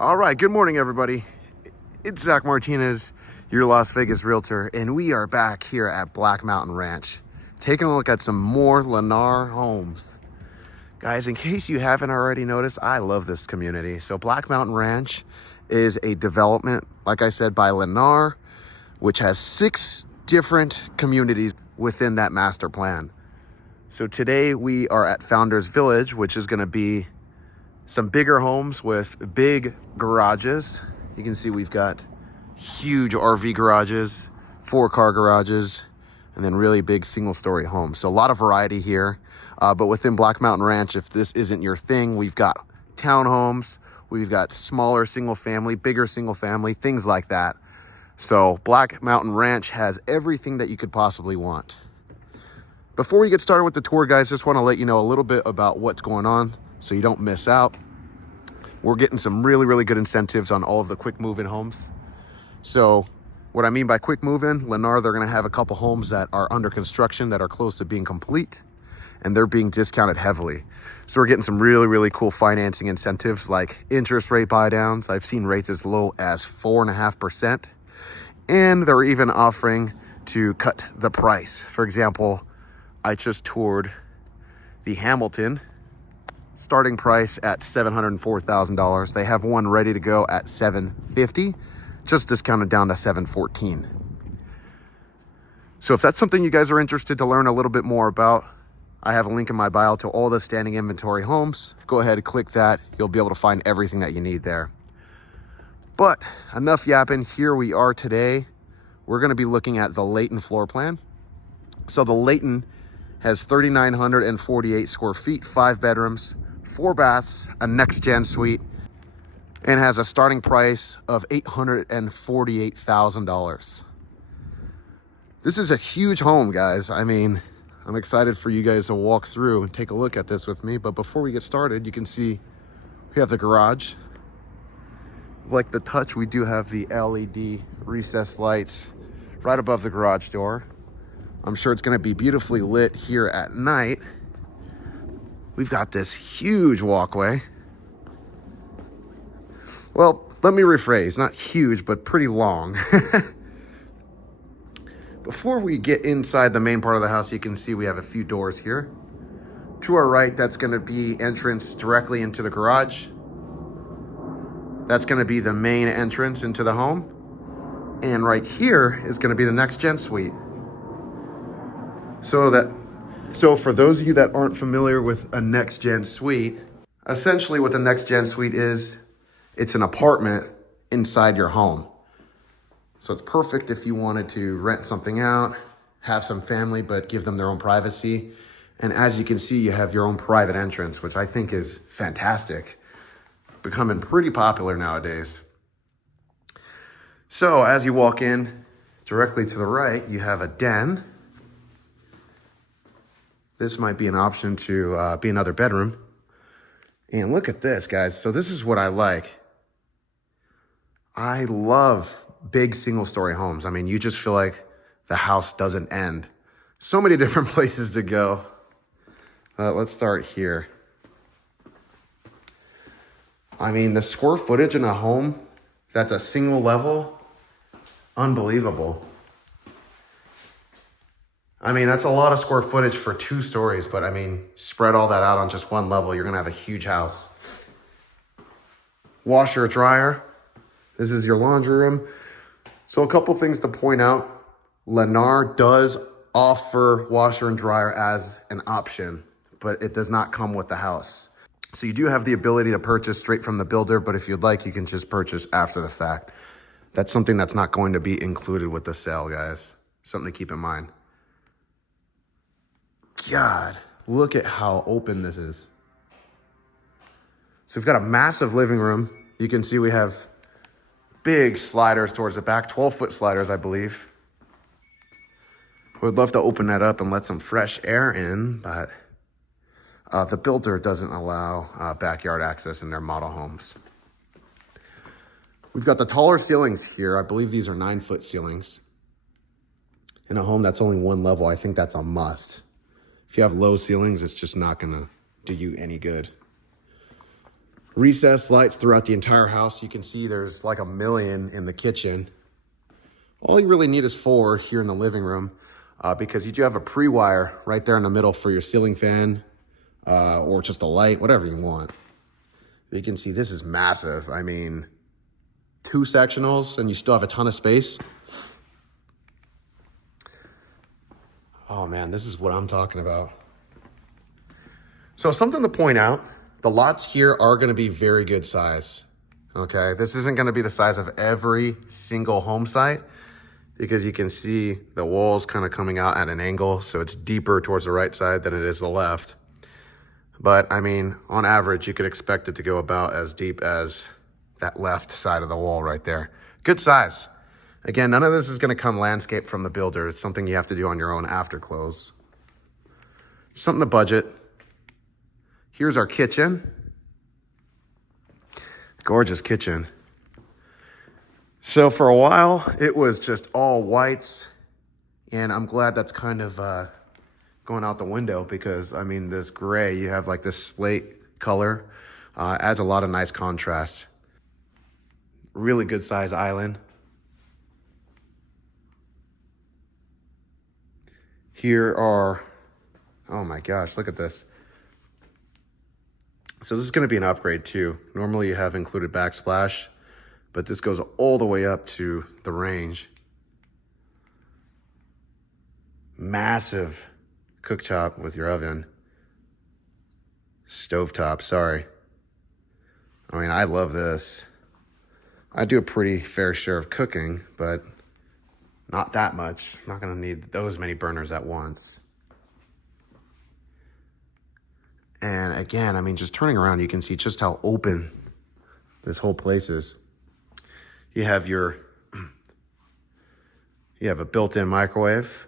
All right, good morning, everybody. It's Zach Martinez, your Las Vegas realtor, and we are back here at Black Mountain Ranch, taking a look at some more Lennar homes. Guys, in case you haven't already noticed, I love this community. So Black Mountain Ranch is a development, like I said, by Lennar, which has 6 different communities within that master plan. So today we are at Founders Village, which is going to be some bigger homes with big garages. You can see we've got huge RV garages, 4-car garages, and then really big single-story homes. So a lot of variety here. But within Black Mountain Ranch, if this isn't your thing, we've got townhomes, we've got smaller single-family, bigger single-family, things like that. So Black Mountain Ranch has everything that you could possibly want. Before we get started with the tour, guys, just want to let you know a little bit about what's going on so you don't miss out. We're getting some really good incentives on all of the quick move-in homes. So what I mean by quick move-in, Lennar, they're going to have a couple homes that are under construction that are close to being complete, and they're being discounted heavily. So we're getting some really cool financing incentives like interest rate buy downs. I've seen rates as low as 4.5%, and they're even offering to cut the price. For example, I just toured the Hamilton, starting price at $704,000. They have one ready to go at $750,000, just discounted down to $714,000. So if that's something you guys are interested to learn a little bit more about, I have a link in my bio to all the standing inventory homes. Go ahead and click that. You'll be able to find everything that you need there. But enough yapping. Here we are today. We're going to be looking at the Leighton floor plan. So the Leighton has 3,948 square feet, 5 bedrooms, 4 baths, a NextGen suite, and has a starting price of $848,000. This is a huge home, guys. I mean, I'm excited for you guys to walk through and take a look at this with me. But before we get started, you can see we have the garage. Like the touch, we do have the LED recessed lights right above the garage door. I'm sure it's going to be beautifully lit here at night. We've got this huge walkway. Well, let me rephrase, not huge, but pretty long. Before we get inside the main part of the house, you can see we have a few doors here. To our right, that's going to be entrance directly into the garage. That's going to be the main entrance into the home. And right here is going to be the NextGen suite. So for those of you that aren't familiar with a NextGen suite, essentially what the NextGen suite is, it's an apartment inside your home. So it's perfect if you wanted to rent something out, have some family, but give them their own privacy. And as you can see, you have your own private entrance, which I think is fantastic. Becoming pretty popular nowadays. So as you walk in, directly to the right, you have a den. This might be an option to be another bedroom. And look at this, guys. So this is what I like. I love big single-story homes. I mean, you just feel like the house doesn't end. So many different places to go. Let's start here. I mean, the square footage in a home that's a single level, unbelievable. I mean, that's a lot of square footage for 2 stories, but I mean, spread all that out on just one level, you're gonna have a huge house. Washer, dryer. This is your laundry room. So a couple things to point out. Lennar does offer washer and dryer as an option, but it does not come with the house. So you do have the ability to purchase straight from the builder, but if you'd like, you can just purchase after the fact. That's something that's not going to be included with the sale, guys. Something to keep in mind. God, look at how open this is. So we've got a massive living room. You can see we have big sliders towards the back, 12-foot sliders, I believe. Would love to open that up and let some fresh air in, but the builder doesn't allow backyard access in their model homes. We've got the taller ceilings here. I believe these are 9-foot ceilings. In a home that's only one level, I think that's a must. If you have low ceilings, it's just not gonna do you any good. Recessed lights throughout the entire house. You can see there's like a million in the kitchen. All you really need is 4 here in the living room because you do have a pre-wire right there in the middle for your ceiling fan or just a light, whatever you want. You can see this is massive. I mean, 2 sectionals and you still have a ton of space. Oh man, this is what I'm talking about. So something to point out, the lots here are gonna be very good size, okay? This isn't gonna be the size of every single home site because you can see the walls kind of coming out at an angle, so it's deeper towards the right side than it is the left. But I mean, on average, you could expect it to go about as deep as that left side of the wall right there. Good size. Again, none of this is gonna come landscape from the builder. It's something you have to do on your own after close. Something to budget. Here's our kitchen. Gorgeous kitchen. So for a while, it was just all whites, and I'm glad that's kind of going out the window because, I mean, this gray, you have like this slate color, adds a lot of nice contrast. Really good size island. Here are, oh my gosh, look at this. So this is gonna be an upgrade too. Normally you have included backsplash, but this goes all the way up to the range. Massive cooktop with your oven. Stovetop, sorry. I mean, I love this. I do a pretty fair share of cooking, but not that much. I'm not gonna need those many burners at once. And again, I mean, just turning around, you can see just how open this whole place is. You have a built-in microwave,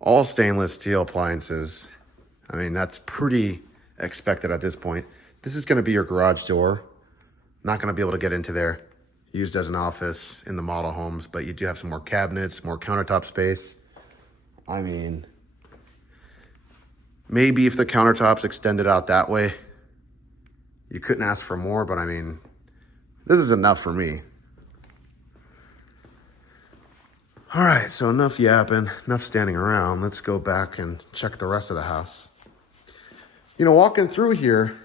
all stainless steel appliances. I mean, that's pretty expected at this point. This is gonna be your garage door. Not gonna be able to get into there. Used as an office in the model homes, but you do have some more cabinets, more countertop space. I mean, maybe if the countertops extended out that way, you couldn't ask for more, but I mean, this is enough for me. All right, so enough yapping, enough standing around. Let's go back and check the rest of the house. You know, walking through here,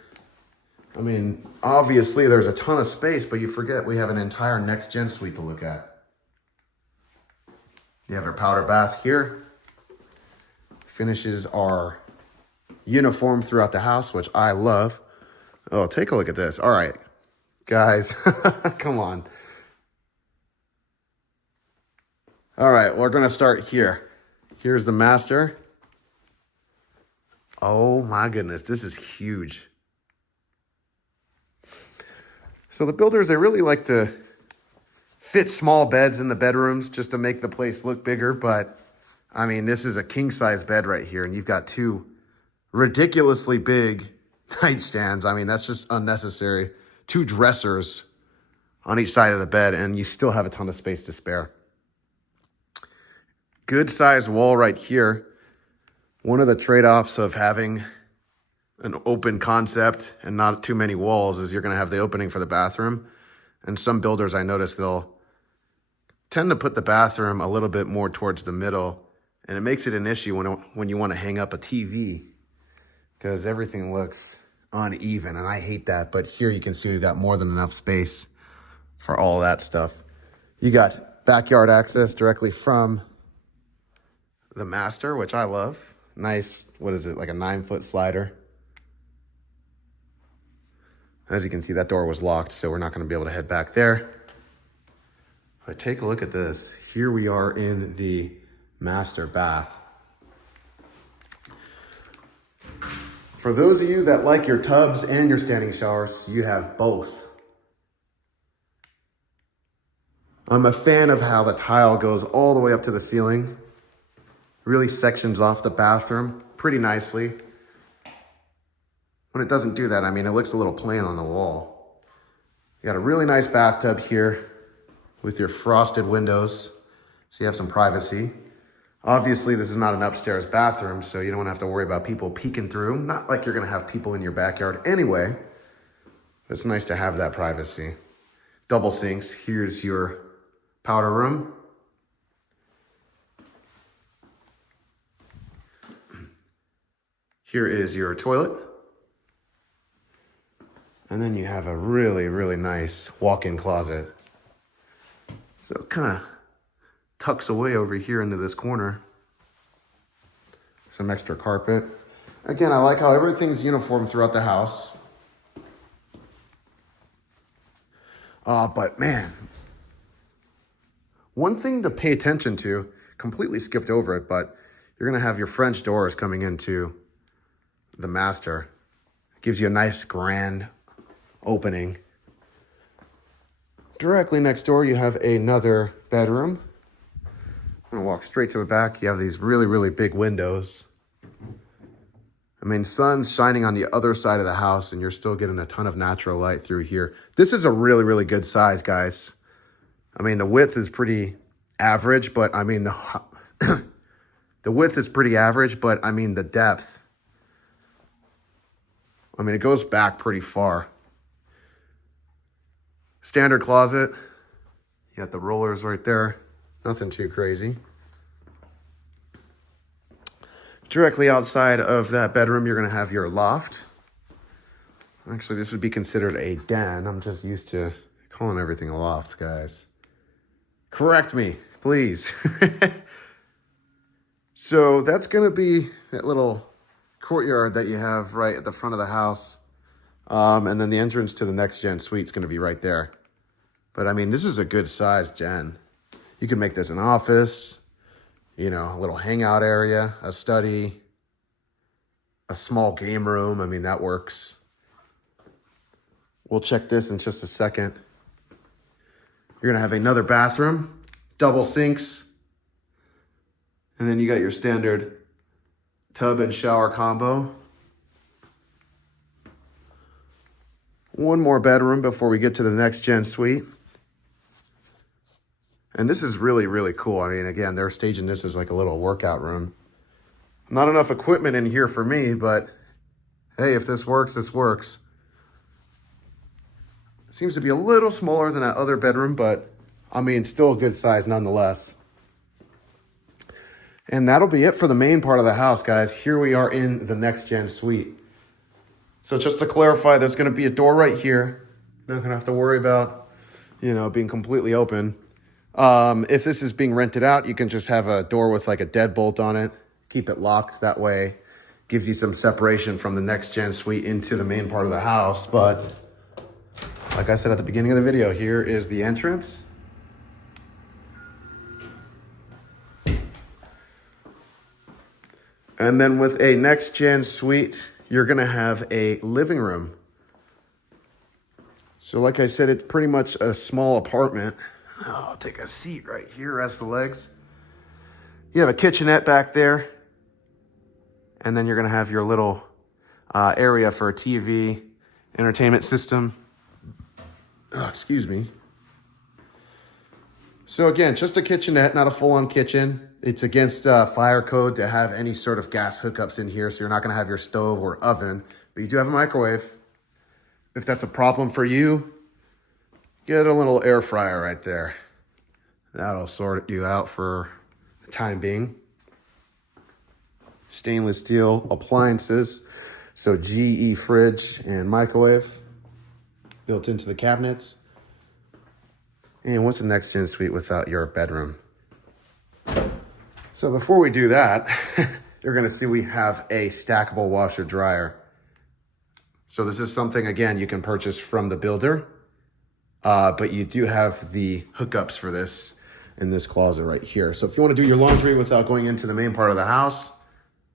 I mean, obviously there's a ton of space, but you forget we have an entire NextGen suite to look at. You have our powder bath here. Finishes are uniform throughout the house, which I love. Oh, take a look at this. All right, guys, come on. All right, we're gonna start here. Here's the master. Oh my goodness, this is huge. So the builders, they really like to fit small beds in the bedrooms just to make the place look bigger, but I mean, this is a king size bed right here, and you've got 2 ridiculously big nightstands. I mean, that's just unnecessary. 2 dressers on each side of the bed, and you still have a ton of space to spare. Good size wall right here. One of the trade-offs of having an open concept and not too many walls is you're gonna have the opening for the bathroom. And some builders, I noticed, they'll tend to put the bathroom a little bit more towards the middle, and it makes it an issue when you wanna hang up a TV because everything looks uneven, and I hate that. But here you can see we've got more than enough space for all that stuff. You got backyard access directly from the master, which I love. Nice, what is it, like a 9-foot slider. As you can see, that door was locked, so we're not gonna be able to head back there. But take a look at this. Here we are in the master bath. For those of you that like your tubs and your standing showers, you have both. I'm a fan of how the tile goes all the way up to the ceiling. Really sections off the bathroom pretty nicely. When it doesn't do that, I mean, it looks a little plain on the wall. You got a really nice bathtub here with your frosted windows, so you have some privacy. Obviously, this is not an upstairs bathroom, so you don't have to worry about people peeking through. Not like you're gonna have people in your backyard anyway. It's nice to have that privacy. Double sinks. Here's your powder room. Here is your toilet. And then you have a really, really nice walk-in closet. So it kind of tucks away over here into this corner. Some extra carpet. Again, I like how everything's uniform throughout the house. But man, one thing to pay attention to, completely skipped over it, but you're gonna have your French doors coming into the master. Gives you a nice grand opening. Directly next door, you have another bedroom. I'm gonna walk straight to the back. You have these really, really big windows. I mean, sun's shining on the other side of the house and you're still getting a ton of natural light through here. This is a really, really good size, guys. I mean, the width is pretty average, but I mean, the width is pretty average, but I mean, the depth, I mean, it goes back pretty far. Standard closet. You got the rollers right there. Nothing too crazy. Directly outside of that bedroom, you're going to have your loft. Actually, this would be considered a den. I'm just used to calling everything a loft, guys. Correct me, please. So that's going to be that little courtyard that you have right at the front of the house. And then the entrance to the NextGen suite is going to be right there. But I mean, this is a good size gen. You can make this an office, you know, a little hangout area, a study, a small game room. I mean, that works. We'll check this in just a second. You're gonna have another bathroom, double sinks, and then you got your standard tub and shower combo. One more bedroom before we get to the NextGen suite. And this is really, really cool. I mean, again, they're staging this as like a little workout room. Not enough equipment in here for me, but hey, if this works, this works. Seems to be a little smaller than that other bedroom, but I mean, still a good size nonetheless. And that'll be it for the main part of the house, guys. Here we are in the NextGen suite. So just to clarify, there's going to be a door right here. Not going to have to worry about, you know, being completely open. If this is being rented out, you can just have a door with like a deadbolt on it. Keep it locked. That way, gives you some separation from the NextGen suite into the main part of the house. But like I said at the beginning of the video, here is the entrance. And then with a NextGen suite, you're going to have a living room. So like I said, it's pretty much a small apartment. Oh, I'll take a seat right here, rest the legs. You have a kitchenette back there. And then you're going to have your little area for a TV, entertainment system. Oh, excuse me. So again, just a kitchenette, not a full-on kitchen. It's against fire code to have any sort of gas hookups in here, so you're not going to have your stove or oven. But you do have a microwave. If that's a problem for you, get a little air fryer right there. That'll sort you out for the time being. Stainless steel appliances. So GE fridge and microwave built into the cabinets. And what's the NextGen suite without your bedroom? So before we do that, you're gonna see we have a stackable washer dryer. So this is something, again, you can purchase from the builder, but you do have the hookups for this in this closet right here. So if you wanna do your laundry without going into the main part of the house,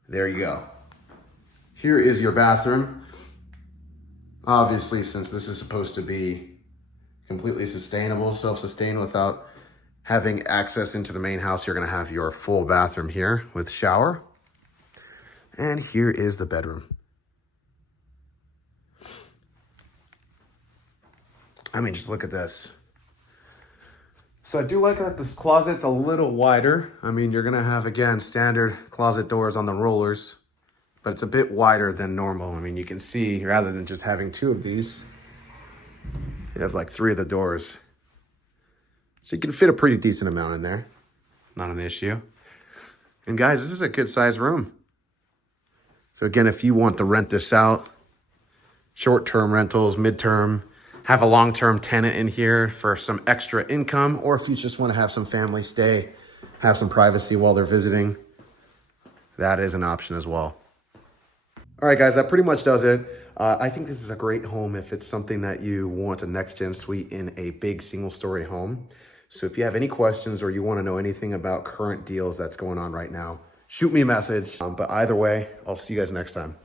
there you go. Here is your bathroom. Obviously, since this is supposed to be completely sustainable, self-sustained without having access into the main house, you're gonna have your full bathroom here with shower. And here is the bedroom. I mean, just look at this. So I do like that this closet's a little wider. I mean, you're gonna have, again, standard closet doors on the rollers, but it's a bit wider than normal. I mean, you can see, rather than just having 2 of these, you have like 3 of the doors. So you can fit a pretty decent amount in there. Not an issue. And guys, this is a good sized room. So again, if you want to rent this out, short-term rentals, mid-term, have a long-term tenant in here for some extra income, or if you just want to have some family stay, have some privacy while they're visiting, that is an option as well. All right, guys, that pretty much does it. I think this is a great home if it's something that you want a NextGen suite in a big single-story home. So if you have any questions or you want to know anything about current deals that's going on right now, shoot me a message. But either way, I'll see you guys next time.